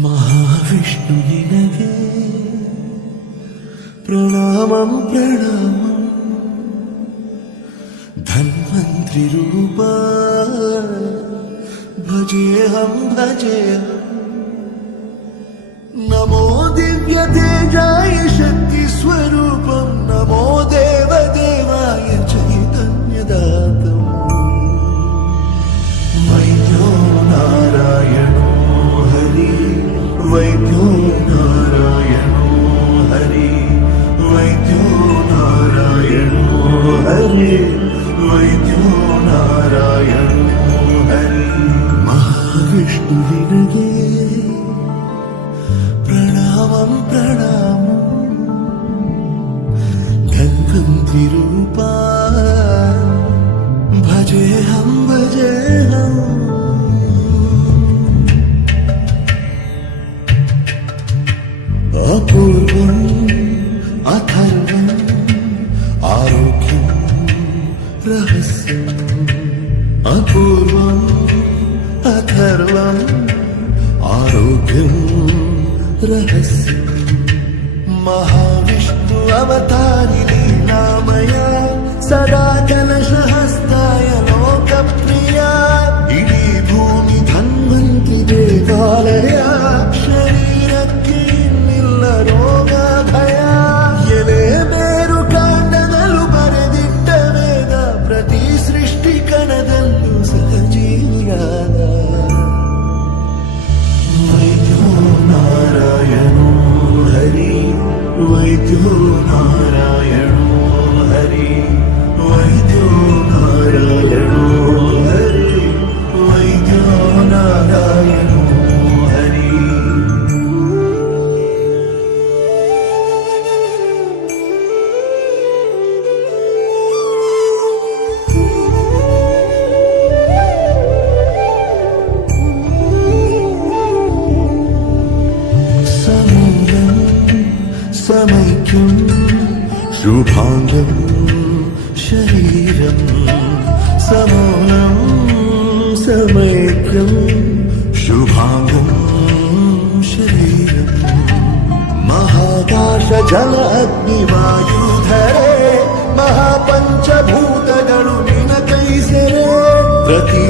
ಮಹಾವಿಷ್ಣು ನಿನಗೆ ಪ್ರಣಾಮಂ ಪ್ರಣಾಮಂ ಧನ್ವಂತ್ರಿ ರೂಪ ಭಜೇಹಂ ಭಜೇಹಂ ನಮೋ ದಿವ್ಯ ತೇಜಾಯ ಶಕ್ತಿ ಸ್ವರೂಪಂ ನಮೋ ದೇವ ದೇವಾಯ ಚೈತನ್ಯದಾತಂ ವೈದ್ಯೋ ನಾರಾಯಣೋ ಹರಿ ವೈದ್ಯೋ ನಾರಾಯಣೋ ಹರಿ ವೈದ್ಯೋ ನಾರಾಯಣೋ ಹರಿ ವೈದ್ಯೋ ನಾರಾಯಣೋ ಹರಿ ಮಹಾವಿಷ್ಣು ನಿನಗೆ ಪ್ರಣಾಮಂ ಪ್ರಣಾಮಂ ಧನ್ವಂತ್ರಿ ರೂಪ ಭಜೇಹಂ ಭಜೇಹಂ ಅಪೂರ್ವಂ ಅಥರ್ವಂ ಆರೋಗ್ಯಂ ರಹಸ್ಯಂ ಅಪೂರ್ವಂ ಅಥರ್ವಂ ಆರೋಗ್ಯಂ ರಹಸ್ಯಂ ಮಹಾವಿಷ್ಣು ಅವತಾರಿ ಲೀಲಾಮಯ ಸದಾ ಕಲಶಹಸ್ತಾಯ ಲೋಕಪ್ರಿಯ ಇಡೀ ಭೂಮಿ ಧನ್ವಂತ್ರಿ ದೇವಾಲಯ ಶರೀರಕ್ಕೆ ಇನ್ನಿಲ್ಲ ರೋಗ ಭಯ ಎಲೆ ಬೇರು ಕಾಂಡದಲ್ಲೂ ಬರೆದಿಟ್ಟ ವೇದ ಪ್ರತಿ ಸೃಷ್ಟಿ ಕಣದಲ್ಲೂ ಸಹಜೀವಿಯಾದ ವೈದ್ಯೋ ನಾರಾಯಣೋ ಹರಿ ವೈದ್ಯೋ ನಾರಾಯಣೋ ಹರಿ ವೈದ್ಯೋ ನಾರಾಯಣೋ ಹರಿ ವೈದ್ಯೋ ನಾರಾಯಣೋ ಹರಿ ಸಮೂಲಂ ಸಮೈಕ್ಯಂ ಶುಭಾಂಗಂ ಶರೀರಂ ಸಮೂಲಂ ಸಮೈಕ್ಯಂ ಶುಭಾಂಗಂ ಶರೀರಂ ಮಹಾಕಾಶ ಜಲ ಅಗ್ನಿ ವಾಯುಧರೆ ಮಹಾಪಂಚಭೂತಗಳು ನಿನ ಕೈ ಸೆರೆ ಪ್ರತಿ